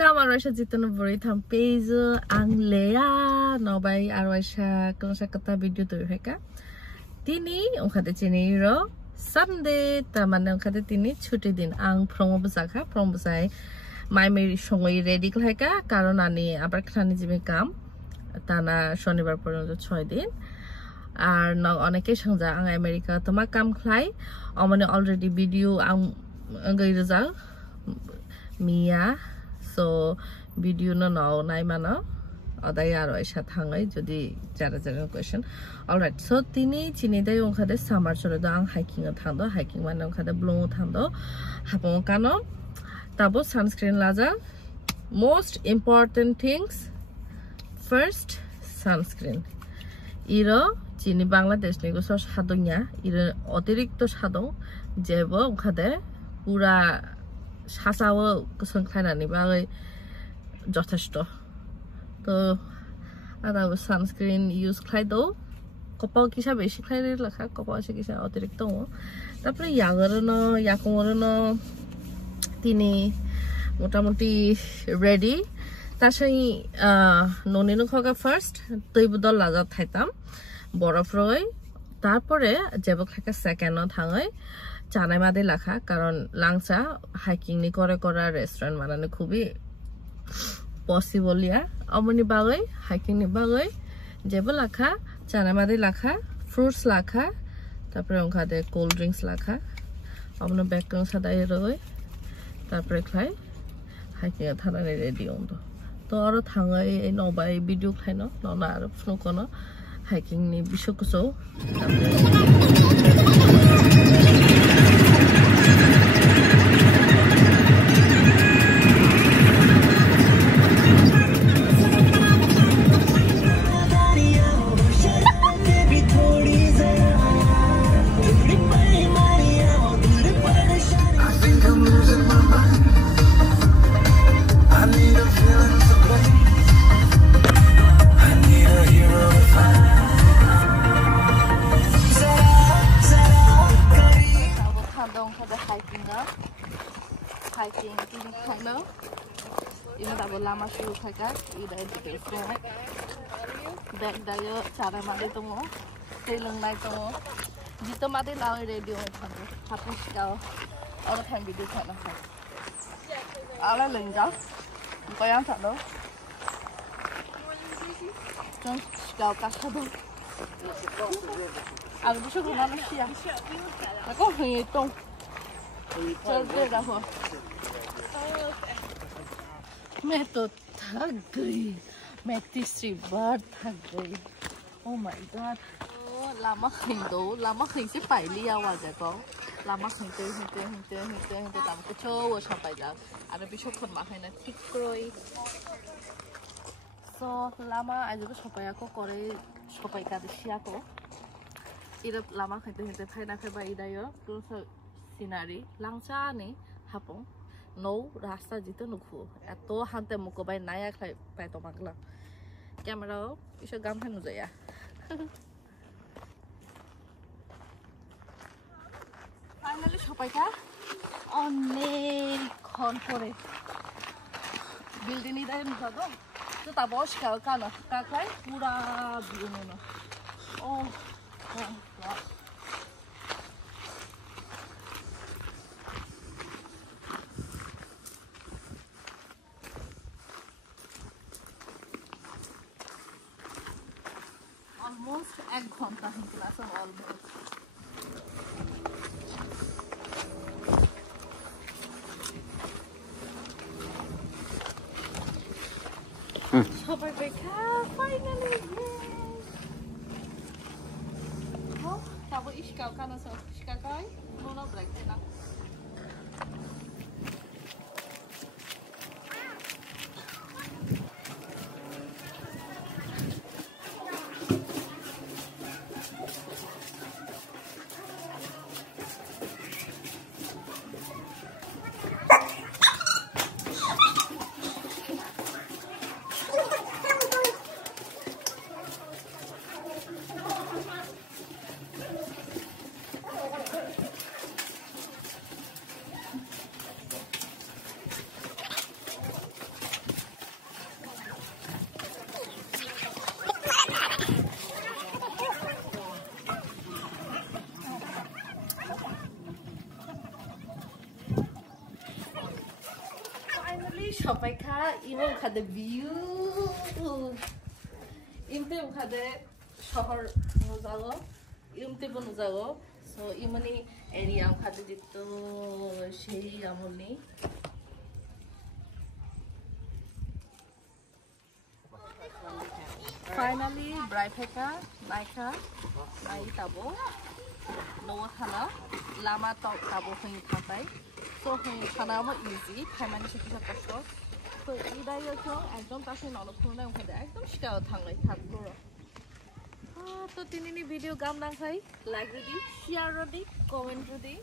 Welcome Arwaisha Jitana Buritam page ang Lea Nobay Arwaisha Kunsa Kata video to Heka Tini Unkade Chiniro Sunday Tamana Unkade Tini Chuti din ang promo Bazaka promo Bazai My Mary Shongoi ready Heka Karonani Abarkani Jimikam Tana Shonibar Porono Choi din আর না অনেকে সংজা আং America তোমা কাম খাই অমনে already video আং গইরজা মিয়া so video না নাও নাই মানা অদাই আর এসা থাঙ্গাই যদি যারা যারা কোয়েশ্চন অলরাইট সো তিনি চিনিদাই ওখাদে সামার চলে দ আং হাইকিং এ থান্দো হাইকিং মানে ওখাদে ব্লং থান্দো হাপং কানো তাবো সানস্ক্রিন লাজা most important things first sunscreen ইরো Chini Bangladesh nego so sadonya ire অতিরিক্ত সাদং যেব ওখানে পুরা সাসাও গোসং খাইনানি বাগৈ যথেষ্ট তো আদা সানস্ক্রিন ইউজ খাইদো কপাও কিসা বেশি খাইরে লেখা কপাও আছে কিসা অতিরিক্ত তারপরে ইয়াকমরনো তিনি মোটামুটি রেডি তার সাথে ননিনু খগা ফার্স্ট তৈবদল লাজা থাইতাম বরফ রয় তারপরে যেব খাকা সেকেন্ড থাঙাই চানাই মাদে লেখা কারণ লাংসা হাইকিং নি করে করা রেস্টুরেন্ট বানানো খুবই পসিবল ইয়া অমনি বাগৈ হাইকিং নি বাগৈ যেব লেখা চানাই মাদে লেখা ফ্রুটস লেখা তারপরে ওখানে কোল্ড ড্রিঙ্কস লেখা অমন ব্যাকগ্রাউন্ড সাদাই রয় তারপরে খাই হাইকিং এ থানানি রেডি হতো তো আর থাঙাই এই Nabai video খাইনো ননা R ফ্নুকনো hiking ni bishokuso hiking ini khano ini tak lama suruh kakak ini dah detail semua bag dayo cara mandi tunggu telung naik tunggu jika mati lawan radio tunggu hapus kau orang kan video kana kan ala lengjau kau yang tak do jom kau kasih do aku tu suruh mana siang aku hitung चलते रहो मैं तो थक गई मैं तीसरी बार थक गई ओह माय गॉड लामा खिंग से पहली आवाज है को लामा हिंते तब कुछ वो छपाइला आरो बिशो खमा खाइना ठीक करई सो लामा आजको छपायाको करे छपाइका दिसियाको इरा लामा खिंते फाइना फेबा इदायो Sinari langsa ni hapong no rasta jito nukhu eto hante mukobai naya khai pai to magla camera iso gam khanu jaya finally shopai ka onek khon pore building ni dai nukha do to ta bosh ka kana ka khai pura view no oh god almost এক ঘন্টা হিন্দি আসলে almost সবাই দেখা finally ও তারপর ইশকাও কানা সব ইশকাকাই নোনা break না সবাইখা ইমন খাদে ভিউ ইমতে খাদে শহর নজাগো ইমতে বনজাগো সো ইমনি এরিয়া খাদে দিত সেই আমনি ফাইনালি ব্রাইফেকা নাইকা নাই তাবো न'आव थाना लामा ताबो होयो थाबाय सो होयो थानाबो इजि खामानि सेखिसा खस्थ तो इदायोथ' एकदम तासे नलखुनाय ओंखादे एकदम सिगाङाव थांनाय थागो तो दिनैनि भिडिअ गाहाम नांखाय लाइक रेडि शेयार रेडि कमेन्ट रेडि